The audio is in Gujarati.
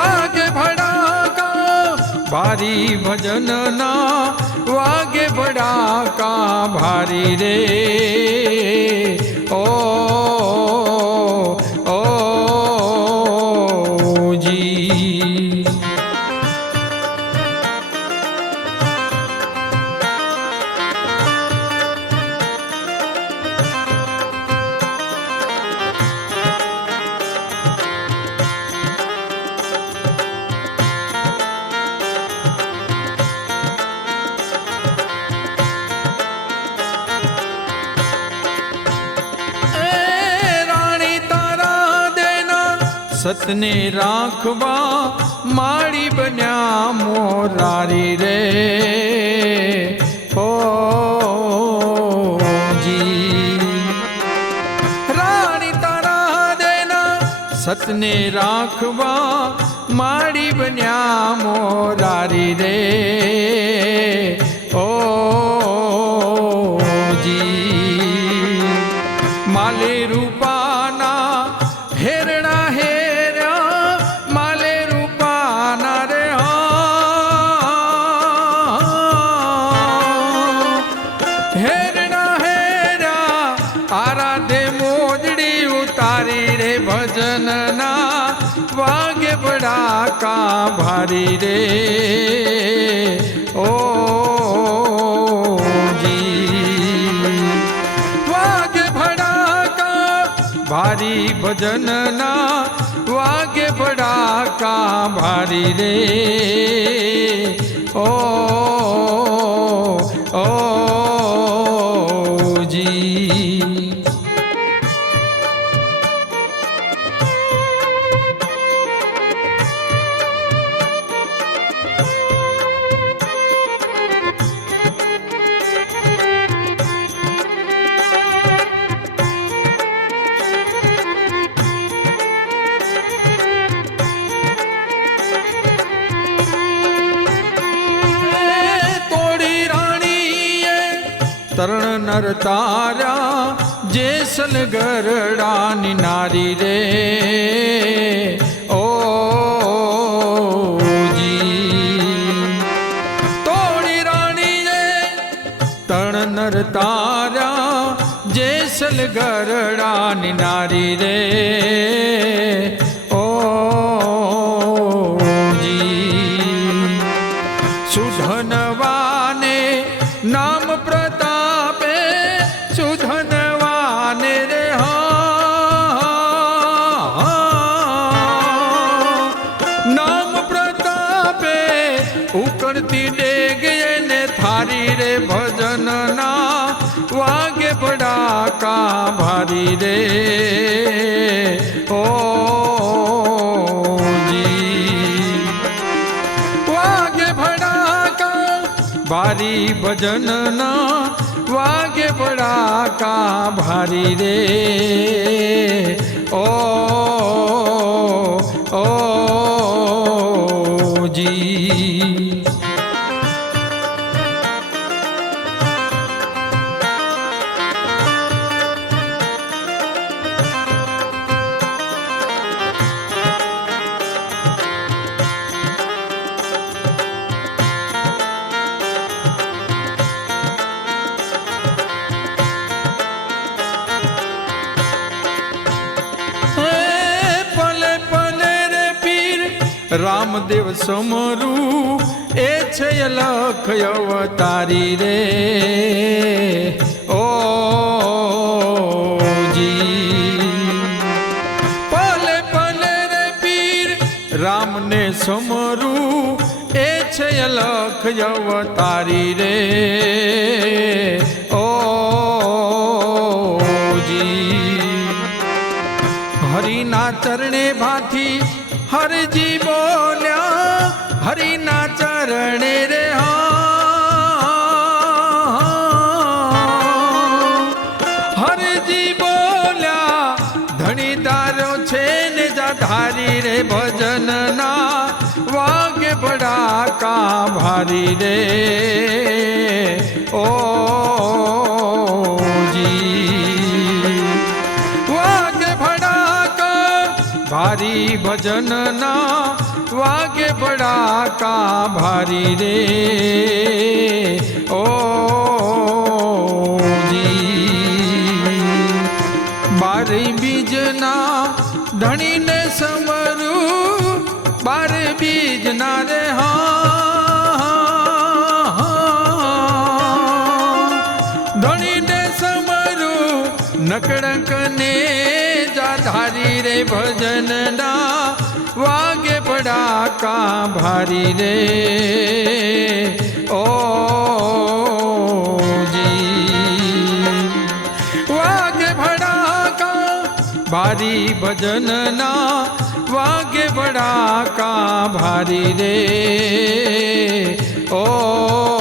વાગે ભડાકા ભારી ભજનના વાગે ભડાકા ભારી રે ઓ જી સતને રાખવા માળી બન્યા મોરારી રે ઓ જી રાણી તારા દેના સતને રાખવા માળી બન્યા મોરારી રે ઓ જી માલે રૂપાના હેરણા ભજનના વાગે ભડાકા ભારી રે ઓ જી વાગે ભડાકા ભારી ભજનના વાગે ભડાકા ભારી રે ઓ જી તરણ નર તારા જેસલ ગરડાની નારી રે ઓ જી તોડી રાણી રે તરણ નર તારા જેસલ ગરડાની નારી રે ઓ જી સુધનવાને નામ પ્રતાપે સુધનવાને રે નામ પ્રતાપે ઉકળતી ડેગ એને થારી રે ભજનના વાગે ભડાકા ભારી રે ઓ જી વાગે ભડાકા ભારી ભજનના વાગે ભડાકા ભારી રે ઓ જી રામદેવ સમરું એ છે લખ અવતારી રે ઓ જી પલે પલે રે પીર રામને સમરું એ છે લખ અવતારી રે ઓ જી હરિના ચરણે ભાથી હરજી બોલ્યા હરિના ચરણે રે હરજી બોલ્યા ધણીદારો છે ને જાધારી રે ભજનના વાગે ભડાકા ભારી રે ઓ જી વાગે ભડાકા भारी भजन ना वागे बड़ाका भारी रे ओ जी। बारे बीज ना धनी ने समरू बारे बीज ना रे धनी ने समरू नकड़क ने जा धारी रे भजन ना वागे बड़ाका भारी रे ओ जी। वागे बड़ाका भारी भजन ना वागे बड़ाका भारी रे ओ